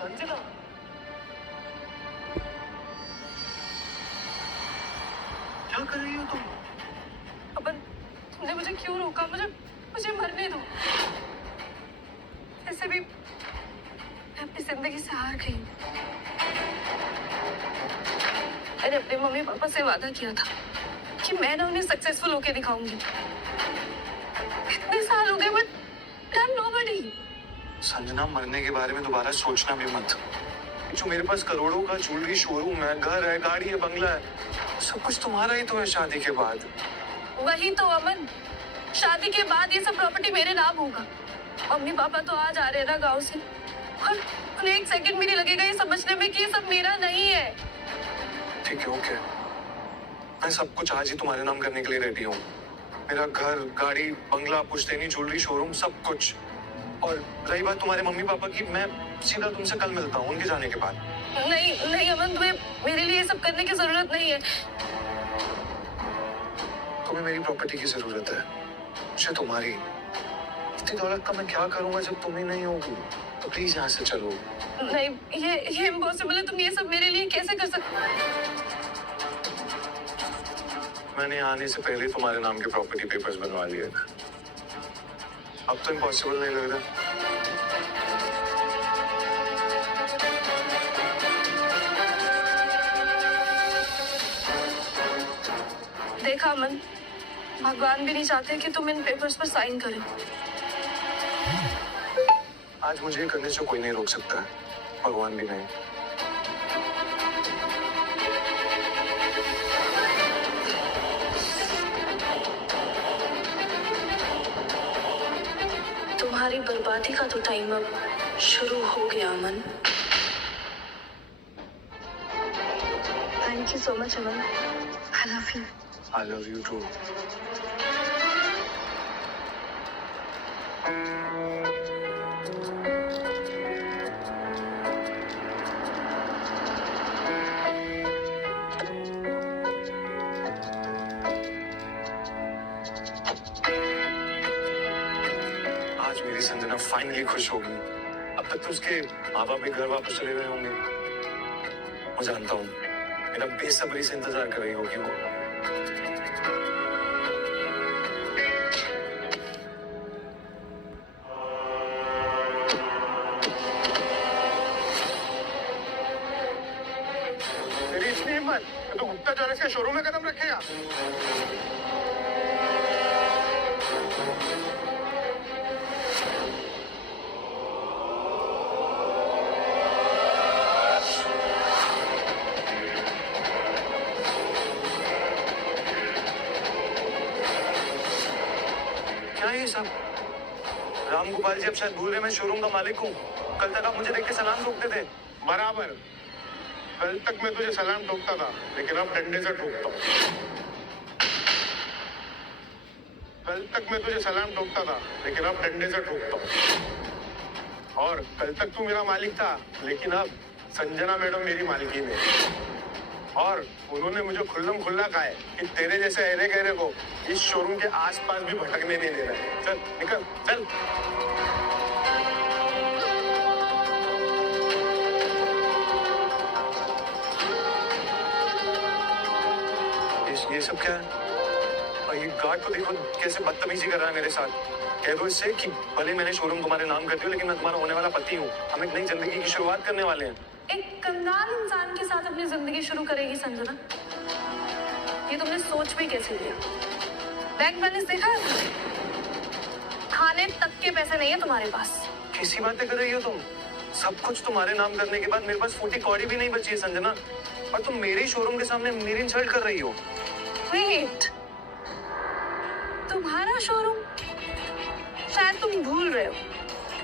संजना, क्या कर रही हो तुम? अपन, तुमने मुझे क्यों रोका? मुझे मुझे मरने दो। ऐसे भी मैं अपनी जिंदगी से हार गई। मैंने अपने मम्मी पापा से वादा किया था कि मैं ना उन्हें सक्सेसफुल होके दिखाऊंगी। इतने साल हो गए बट डन नोबडी। संजना, मरने के बारे में दोबारा सोचना भी मत। जो मेरे पास करोड़ों का ज्वेलरी शोरूम है, घर है, गाड़ी है, बंगला है, सब कुछ तुम्हारा ही तो है शादी के बाद। वही तो अमन, शादी के बाद ये सब प्रॉपर्टी मेरे नाम होगा। मम्मी पापा तो आज आ रहे हैं ना गाँव से, और उन्हें एक सेकंड भी नहीं लगेगा ये समझने में कि ये सब मेरा नहीं है। ठीक है, ओके, मैं सब कुछ आज ही तुम्हारे नाम करने के लिए रेडी हूँ। मेरा घर, गाड़ी, बंगला, पुश्तैनी, ज्वेलरी शोरूम, सब कुछ। और रही बात तुम्हारे मम्मी पापा की, मैं सीधा तुमसे कल मिलता हूँ उनके जाने के बाद। नहीं नहीं अमन, तुम्हें मेरे लिए ये सब करने की जरूरत नहीं है। तुम्हें मेरी प्रॉपर्टी की जरूरत है, मुझे तुम्हारी। इतनी दौलत का मैं क्या करूंगा जब तुम ही नहीं होगी? तो प्लीज यहाँ से चलो। नहीं, ये इम्पॉसिबल है। तुम ये सब मेरे लिए कैसे कर सकते? मैंने आने से पहले तुम्हारे नाम के प्रॉपर्टी पेपर्स बनवा लिए थे। अब तो इम्पॉसिबल नहीं लग रहा। देखा अमन, भगवान भी नहीं चाहते कि तुम इन पेपर्स पर साइन करें। आज मुझे करने से कोई नहीं रोक सकता, भगवान भी नहीं। तुम्हारी बर्बादी का तो टाइम अब शुरू हो गया Aman. Thank you so much Aman, I love you. I love you too. आज मेरी संजना फाइनली खुश होगी। अब तक तो उसके माँ बाप भी घर वापस चले गए होंगे। मैं जानता हूँ मेरा बेसब्री से इंतजार कर रही होगी वो। तेरी इतनी हिम्मत कि तू गुप्ता ज्वेलर्स के शोरूम में कदम रखेगा? क्या ये सब? राम गोपाल जी अब शायद भूल रहे मैं शोरूम का मालिक हूँ। कल तक आप मुझे देख के सलाम ठोकते थे। बराबर। कल तक मैं तुझे सलाम ठोकता था, लेकिन अब डंडे से ठोकता हूँ। कल तक मैं तुझे सलाम ठोकता था, लेकिन अब डंडे से ठोकता हूँ। और कल तक तू मेरा मालिक था, लेकिन अब संजना मैडम मेरी मालिकीन है। और उन्होंने मुझे खुल्लम खुल्ला कहा है कि तेरे जैसे अहरे गहरे को इस शोरूम के आसपास भी भटकने नहीं देना है। चल निकल, चल। ये सब क्या है? और ये गार्ड को देखो कैसे बदतमीजी कर रहा है मेरे साथ। कह दो इससे कि भले मैंने शोरूम तुम्हारे नाम कर दिया, लेकिन मैं तुम्हारा होने वाला पति हूँ। हम एक नई जिंदगी की शुरुआत करने वाले हैं। एक कंगाल इंसान के साथ अपनी जिंदगी शुरू करेगी संजना? ये तुमने सोच भी कैसे लिया? बैंक बैलेंस देखा है? खाने तक के पैसे नहीं है तुम्हारे पास। कैसी बातें कर रही हो तुम? सब कुछ तुम्हारे नाम करने के बाद मेरे पास फूटी कौड़ी भी नहीं बची है संजना। और तुम मेरे शोरूम के सामने मेरी इंसल्ट कर रही हो। वेट, तुम्हारा शोरूम? शायद तुम भूल रहे हो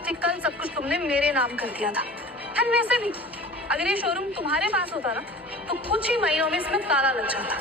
कि कल सब कुछ तुमने मेरे नाम कर दिया था। एंड वैसे भी अगर ये शोरूम तुम्हारे पास होता ना, तो कुछ ही महीनों में इसमें ताला लग जाता।